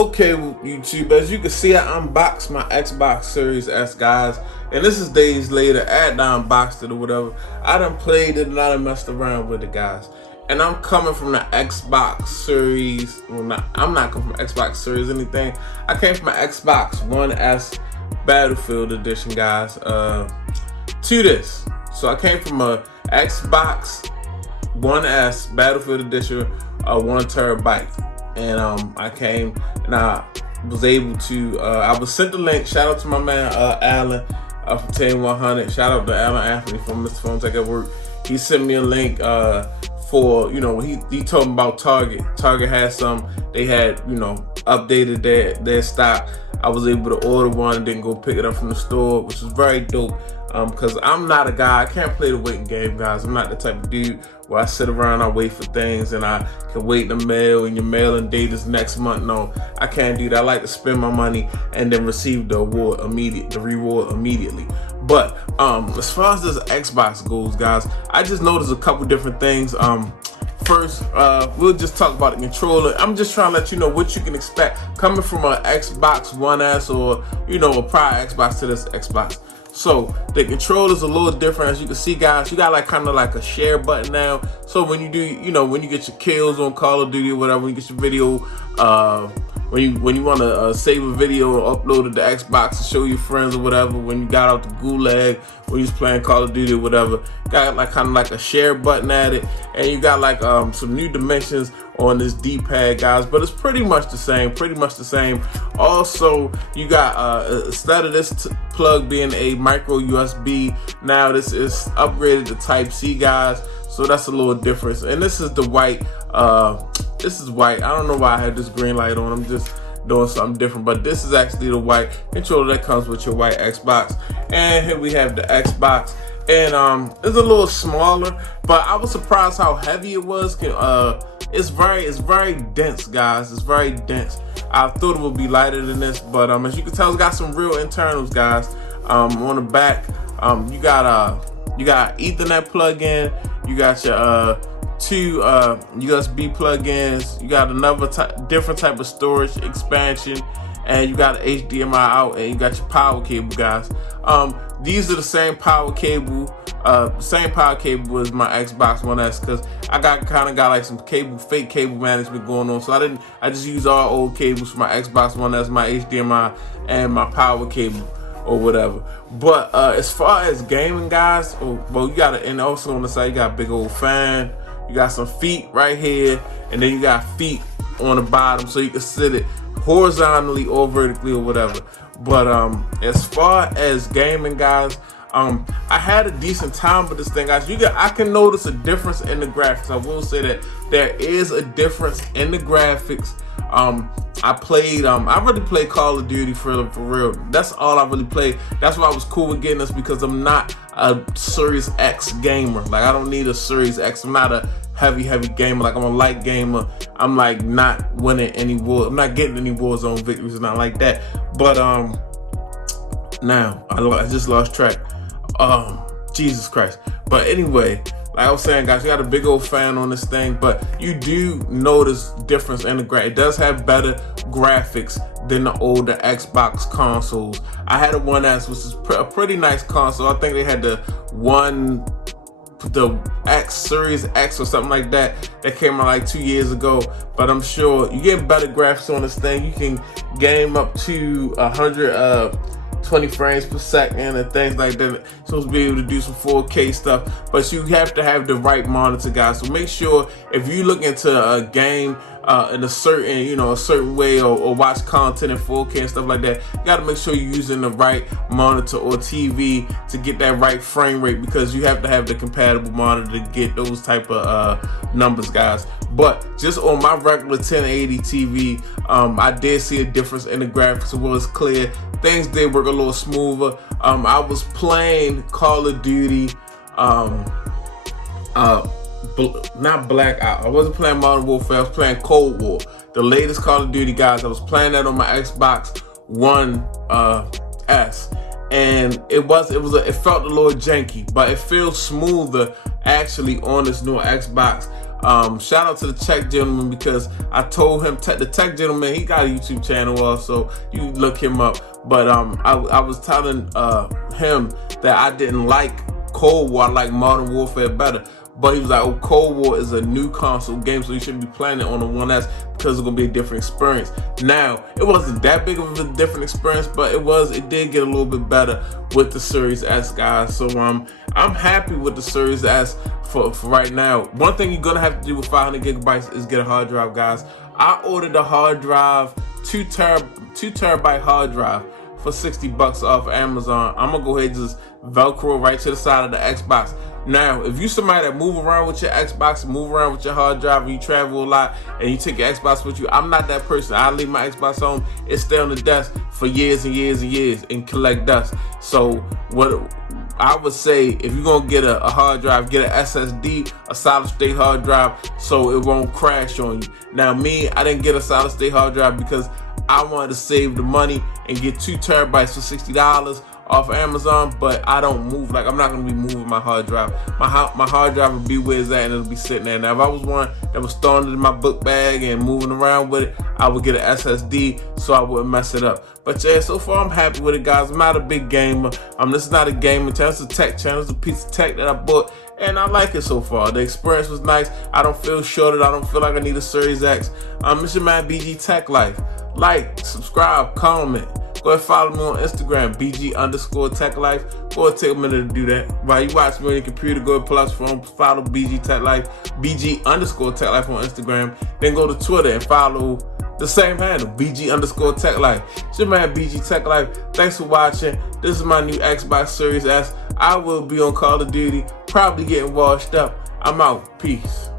Okay, YouTube, as you can see, I unboxed my Xbox Series S, guys, and this is days later. After I unboxed it or whatever, I done played it and I done messed around with it, guys. And I'm coming from the Xbox Series. Well, I'm not coming from Xbox Series anything. I came from my Xbox One S Battlefield Edition, guys. To this, so I came from a Xbox One S Battlefield Edition, 1 terabyte. And I came and I was able to, I was sent the link. Shout out to my man Alan from Team 100. Shout out to Alan Anthony from Mr. Phone Tech at Work. He sent me a link for, you know, he told me about Target. Target had some, they had, you know, updated their stock. I was able to order one and then go pick it up from the store, which was very dope. Because I'm not a guy, I can't play the waiting game, guys. I'm not the type of dude where I sit around, I wait for things and I can wait in the mail and your mailing date is next month. No, I can't do that. I like to spend my money and then receive the reward immediately. But as far as this Xbox goes, guys, I just noticed a couple different things. First, we'll just talk about the controller. I'm just trying to let you know what you can expect coming from an Xbox One S or, you know, a prior Xbox to this Xbox. So the controller's a little different. As you can see, guys, you got like kind of like a share button now. So when you do, you know, when you get your kills on Call of Duty or whatever, when you get your video, when you want to save a video or upload it to Xbox to show your friends or whatever, when you got out the gulag, when you was playing Call of Duty or whatever, got like kind of like a share button at it, and you got like some new dimensions on this D-pad, guys, but it's pretty much the same. Also, you got instead of this plug being a micro USB, now this is upgraded to Type C, guys, so that's a little difference. And this is the white, this is white. I don't know why I had this green light on. I'm just doing something different, but this is actually the white controller that comes with your white Xbox. And here we have the Xbox, and it's a little smaller, but I was surprised how heavy it was. It's very dense, guys. It's very dense. I thought it would be lighter than this, but as you can tell, it's got some real internals, guys. On the back, you got Ethernet plug-in, you got your two USB plug-ins, you got another different type of storage expansion, and you got an HDMI out, and you got your power cable, guys. These are the same power cable, as my Xbox One S, because I kind of got like some fake cable management going on. So I just use all old cables for my Xbox One S, my HDMI, and my power cable or whatever. But as far as gaming, guys, well, you got and also on the side you got a big old fan. You got some feet right here, and then you got feet on the bottom, so you can sit it horizontally or vertically or whatever. But as far as gaming, guys, I had a decent time with this thing, guys. I can notice a difference in the graphics. I will say that there is a difference in the graphics. I really played Call of Duty for real. That's all I really played. That's why I was cool with getting this, because I'm not a Series X gamer. Like, I don't need a Series X. I'm not a heavy gamer. Like, I'm a light gamer. I'm like not winning any war. I'm not getting any Warzone victories and not like that. But now I just lost track. Jesus Christ. But anyway, like I was saying, guys, you got a big old fan on this thing, but you do notice difference in the graphics. It does have better graphics than the older Xbox consoles. I had a One S, which is a pretty nice console. I think they had the X Series X or something like that came out like 2 years ago. But I'm sure you get better graphics on this thing. You can game up to 120 frames per second and things like that. You're supposed to be able to do some 4K stuff, but you have to have the right monitor, guys. So make sure if you look into a game in a certain way, or watch content in 4K and stuff like that, you got to make sure you're using the right monitor or TV to get that right frame rate, because you have to have the compatible monitor to get those type of numbers, guys. But just on my regular 1080 TV, I did see a difference in the graphics. It was clear. Things did work a little smoother. I was playing Call of Duty, not Black Ops. I wasn't playing Modern Warfare. I was playing Cold War, the latest Call of Duty, guys. I was playing that on my Xbox One S, and it felt a little janky, but it feels smoother actually on this new Xbox Shout out to the Tech Gentleman, because I told him, the Tech Gentleman, he got a YouTube channel also. You look him up. But I was telling him that I didn't like Cold War, I like Modern Warfare better. But he was like, oh, Cold War is a new console game, so you shouldn't be playing it on the 1S because it's gonna be a different experience. Now, it wasn't that big of a different experience, but it did get a little bit better with the Series S, guys. So I'm happy with the Series S for right now. One thing you're gonna have to do with 500 gigabytes is get a hard drive, guys. I ordered a hard drive, 2 terabyte hard drive for $60 off Amazon. I'm gonna go ahead and just Velcro right to the side of the Xbox. Now, if you somebody that move around with your Xbox, move around with your hard drive, and you travel a lot, and you take your Xbox with you, I'm not that person. I leave my Xbox home, it stay on the desk for years and years and years and collect dust. So what I would say, if you're gonna get a hard drive, get an SSD, a solid state hard drive, so it won't crash on you. Now me, I didn't get a solid state hard drive because I wanted to save the money and get 2 terabytes for $60 off Amazon, but I don't move. Like, I'm not gonna be moving my hard drive. My hard drive will be where it's at, and it'll be sitting there. Now, if I was one that was throwing it in my book bag and moving around with it, I would get an SSD so I wouldn't mess it up. But yeah, so far I'm happy with it, guys. I'm not a big gamer. This is not a gaming channel. It's a tech channel. It's a piece of tech that I bought, and I like it so far. The experience was nice. I don't feel shorted. I don't feel like I need a Series X. It's your man BG Tech Life. Like, subscribe, comment. Go ahead and follow me on Instagram, BG_Tech Life. Go ahead, take a minute to do that. While you watch me on your computer, go ahead, pull out your phone, follow BG Tech Life, BG_Tech Life on Instagram. Then go to Twitter and follow the same handle, BG_Tech Life. It's your man BG Tech Life. Thanks for watching. This is my new Xbox Series S. I will be on Call of Duty, probably getting washed up. I'm out. Peace.